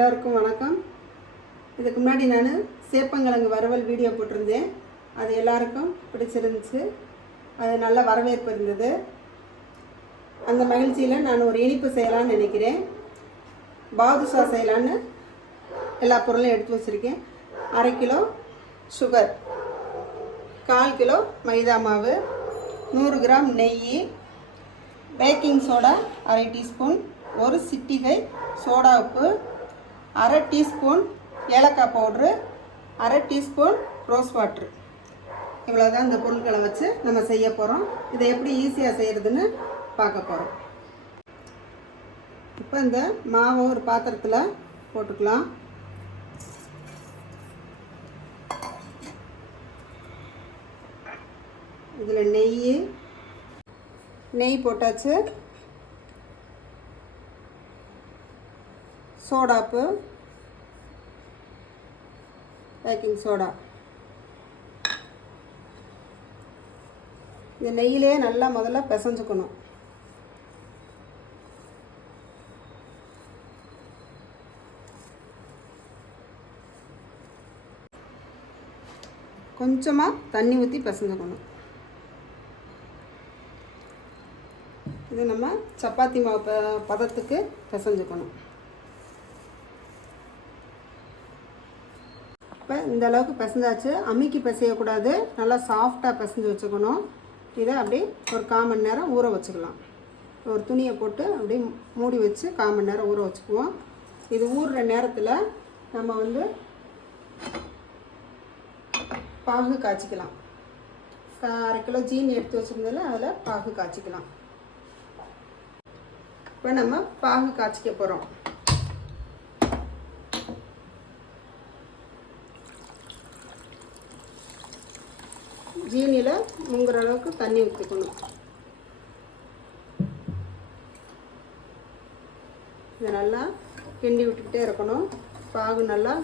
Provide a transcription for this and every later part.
எல்லோருக்கும் வணக்கம். இதுக்கு முன்னாடி நான் சேப்பங்கிழங்கு வறுவல் வீடியோ போட்டிருந்தேன். அது எல்லாருக்கும் பிடிச்சிருந்துச்சு. அது நல்ல வரவேற்பு இருந்தது. அந்த மகிழ்ச்சியில் நான் ஒரு இனிப்பு செய்யலான்னு நினைக்கிறேன். பாதுஷா செய்யலான்னு எல்லா பொருளையும் எடுத்து வச்சுருக்கேன். 1/2 கிலோ சுகர், 1/4 கிலோ மைதா மாவு, 100 கிராம் நெய், பேக்கிங் சோடா 1/2 டீஸ்பூன், 1 சிட்டிகை சோடா உப்பு, 1/2 டீஸ்பூன் ஏலக்காய் பவுட்ரு, 1/2 டீஸ்பூன் ரோஸ் வாட்ரு. இவ்வளோதான் இந்த பொருட்களை வச்சு நம்ம செய்ய போகிறோம். இதை எப்படி ஈஸியாக செய்கிறதுன்னு பார்க்க போகிறோம். இப்போ இந்த மாவை ஒரு பாத்திரத்தில் போட்டுக்கலாம். இதில் நெய் போட்டாச்சு. சோடாப்பு, பேக்கிங் சோடா. இந்த நெய்யிலே நல்லா முதல்ல பிசைஞ்சுக்கணும். கொஞ்சமாக தண்ணி ஊற்றி பிசைஞ்சுக்கணும். இது நம்ம சப்பாத்தி மாவு பதத்துக்கு பிசைஞ்சுக்கணும். இப்போ இந்த அளவுக்கு பிசைஞ்சாச்சு. அம்மிக்கு பிசையக்கூடாது, நல்லா சாஃப்டாக பிசைஞ்சு வச்சுக்கணும். இதை அப்படி ஒரு 1/4 மணி நேரம் ஊற வச்சுக்கலாம். ஒரு துணியை போட்டு அப்படி மூடி வச்சு 1/4 மணி நேரம் ஊற வச்சுக்குவோம். இது ஊறுற நேரத்தில் நம்ம பாகு காய்ச்சிக்கலாம். 1/2 கிலோ ஜீனி எடுத்து வச்சுருந்ததில் அதில் பாகு காய்ச்சிக்கலாம். இப்போ நம்ம பாகு காய்ச்சிக்க போகிறோம். ஜீனியில் முங்குற அளவுக்கு தண்ணி ஊற்றிக்கணும். இதை நல்லா கிண்டி விட்டுக்கிட்டே இருக்கணும். பாகு நல்லா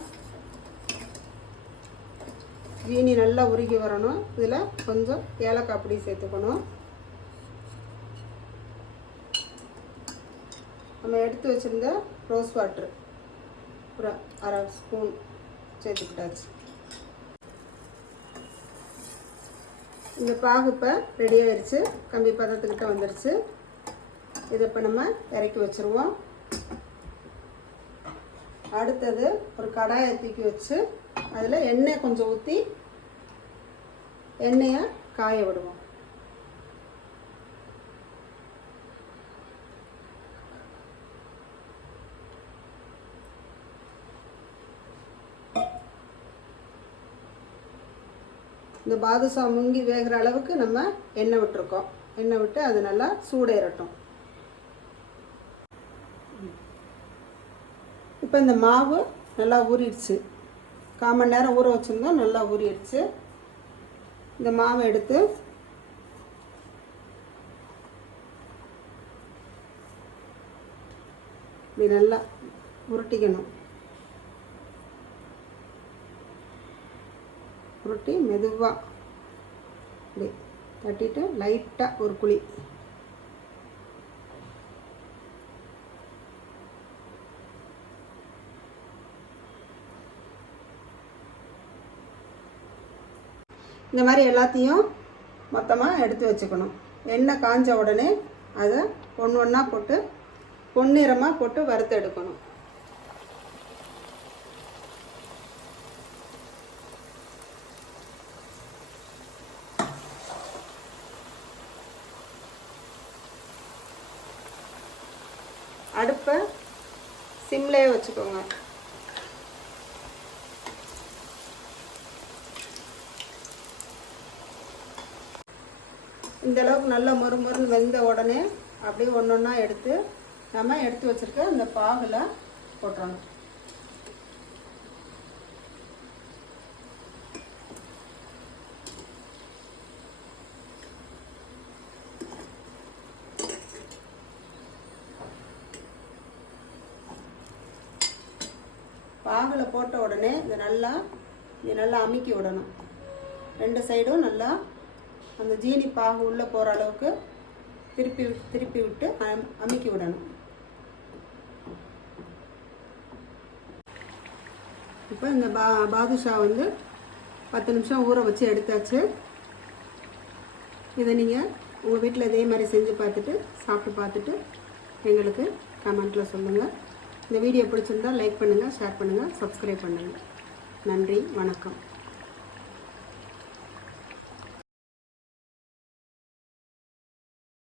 ஜீனி நல்லா உருகி வரணும். இதில் கொஞ்சம் ஏலக்காய் பொடி சேர்த்துக்கணும். நம்ம எடுத்து வச்சுருந்த ரோஸ் வாட்ரு ஒரு 1/2 ஸ்பூன் சேர்த்துக்கிட்டாச்சு. இந்த பாகு இப்போ ரெடி ஆயிடுச்சு. கம்பி பதத்துக்கிட்ட வந்துடுச்சு. இதை இப்போ நம்ம இறக்கி வச்சுருவோம். அடுத்தது ஒரு கடாயை தூக்கி வச்சு அதில் எண்ணெய் கொஞ்சம் ஊற்றி எண்ணெயை காய விடுவோம். இந்த பாதுஷா முங்கி வேகிற அளவுக்கு நம்ம எண்ணெய் விட்டுருக்கோம். எண்ணெய் விட்டு அது நல்லா சூடேறட்டும். இப்போ இந்த மாவு நல்லா ஊறிடுச்சு. 1/4 மணி நேரம் ஊற வச்சுருந்தோம், நல்லா ஊறிடுச்சு. இந்த மாவை எடுத்து இப்படி நல்லா உருட்டிக்கணும். உருட்டி மெதுவாக இப்படி தட்டிட்டு லைட்டாக ஒரு குழி. இந்த மாதிரி எல்லாத்தையும் மொத்தமாக எடுத்து வச்சுக்கணும். எண்ணெய் காஞ்ச உடனே அதை ஒன்று ஒன்றா போட்டு பொன்னிறமாக போட்டு வறுத்து எடுக்கணும். அடுப்பை சிம்லேயே வச்சுக்கோங்க. இந்த அளவுக்கு நல்லா மொறுமொறுன்னு வெந்த உடனே அப்படியே ஒன்று ஒன்றா எடுத்து நம்ம எடுத்து வச்சுருக்க இந்த பாகில் போட்டுறணும். பாகில் போட்ட உடனே இதை நல்லா அமுக்கி விடணும். 2 சைடும் நல்லா அந்த ஜீனி பாகு உள்ளே போகிற அளவுக்கு திருப்பி விட்டு அமுக்கி விடணும். இப்போ இந்த பாதுஷா வந்து 10 நிமிஷம் ஊற வச்சு எடுத்தாச்சு. இதை நீங்கள் உங்கள் வீட்டில் இதே மாதிரி செஞ்சு பார்த்துட்டு சாப்பிட்டு பார்த்துட்டு எங்களுக்கு கமெண்ட்டில் சொல்லுங்கள். இந்த வீடியோ பிடிச்சிருந்தால் லைக் பண்ணுங்கள், ஷேர் பண்ணுங்கள், சப்ஸ்கிரைப் பண்ணுங்கள். நன்றி, வணக்கம்.